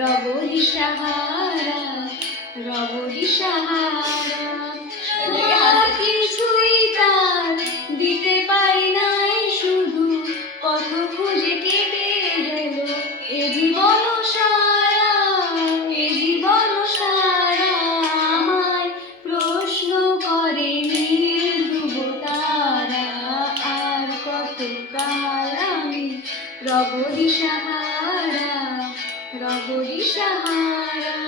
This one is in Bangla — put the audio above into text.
রব দিশাহারা, রব দিশাহারা। আর কিছুই তার দিতে পারি নাই, শুধু পথ খুঁজে কেটে গেল এ জীবন সারা, এ জীবন সারা। আমায় প্রশ্ন করে নীল ধ্রুব তারা, আর কতকাল আমি রব দিশাহারা, রব দিশাহারা।